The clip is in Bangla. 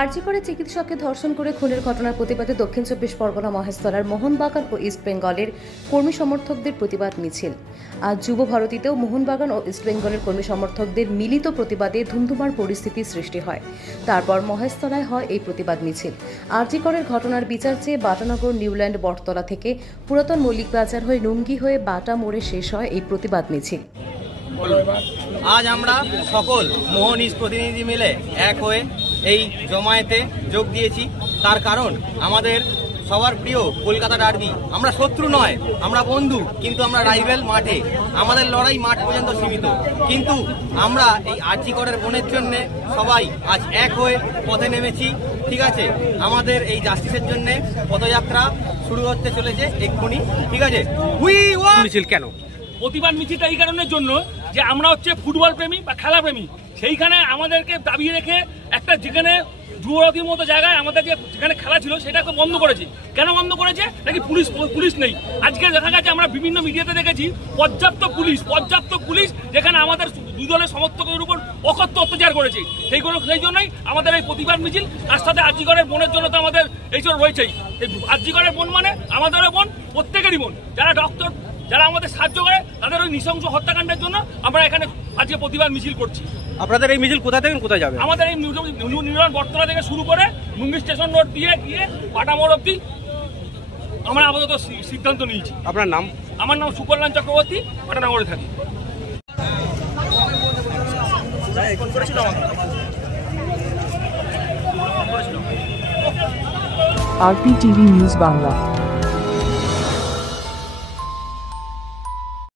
আরজি করে চিকিৎসককে ধর্ষণ করে খুনের ঘটনার প্রতিবাদে দক্ষিণ ২৪ পরগনা মহেশতলার মোহনবাগান ও ইস্ট বেঙ্গলের কর্মী সমর্থকদের প্রতিবাদ মিছিল। আজ যুব ভারতীতেও মোহনবাগান ও ইস্ট বেঙ্গলের কর্মী সমর্থকদের মিলিত প্রতিবাদে ধুমধুমার পরিস্থিতি সৃষ্টি হয়। তারপর মহেশতলায় হয় এই প্রতিবাদ মিছিল। আরজি করের ঘটনার বিচার চেয়ে বাটানগর নিউল্যান্ড বটতলা থেকে পুরাতন মল্লিক বাজার হয়ে নুঙ্গি হয়ে বাটা মোড়ে শেষ হয় এই প্রতিবাদ মিছিল। আজ আমরা সকল মোহন ইস্ট প্রতিনিধি মিলে এক হয়ে এই জমায়েতে যোগ দিয়েছি। তার কারণ আমাদের সবার প্রিয় কলকাতা ডার্বি, আমরা শত্রু নয়, আমরা বন্ধু, কিন্তু আমরা রাইভেল মাঠে, আমাদের লড়াই মাঠ পর্যন্ত সীমিত। কিন্তু আমরা এই আরজি করের বোনের জন্য সবাই আজ এক হয়ে পথে নেমেছি। ঠিক আছে, আমাদের এই জাস্টিসের জন্য পদযাত্রা শুরু হতে চলেছে এক্ষুনি। ঠিক আছে, মিছিল কেন? প্রতিবাদ মিছিলটা এই কারণের জন্য যে আমরা হচ্ছে ফুটবল প্রেমী বা খেলা প্রেমী, সেইখানে আমাদেরকে দাবি রেখে একটা যেখানে যুবরাতির মতো জায়গায় আমাদের যেখানে খেলা ছিল সেটাকে বন্ধ করেছে। কেন বন্ধ করেছে? নাকি পুলিশ নেই। আজকে দেখা গেছে আমরা বিভিন্ন মিডিয়াতে দেখেছি পর্যাপ্ত পুলিশ যেখানে আমাদের দুই দলের সমর্থকদের উপর অকথ্য অত্যাচার করেছে। সেই জন্যই আমাদের এই প্রতিবাদ মিছিল। তার সাথে আরজি করের বোনের জন্য তো আমাদের এইসব রয়েছেই। এই আরজি করের বোন মানে আমাদেরও বোন, প্রত্যেকেরই বোন। যারা ডক্টর, যারা আমাদের সাহায্য করে, তাদের ওই নৃশংস হত্যাকাণ্ডের জন্য আমরা এখানে আজকে প্রতিবাদ মিছিল করছি। আপনাদের এই মিছিল কোথা থেকে কোথায় যাবে? আমাদের এই নিউল্যান্ড বটতলা থেকে শুরু করে নুঙ্গি স্টেশন রোড দিয়ে গিয়ে বাটা মোড় অব্দি আমরা আপাতত সিদ্ধান্ত নিয়েছি। আপনার নাম? আমার নাম সুকল্যাণ চক্রবর্তী, বাটানগরে থাকি। RPTV news Bangla.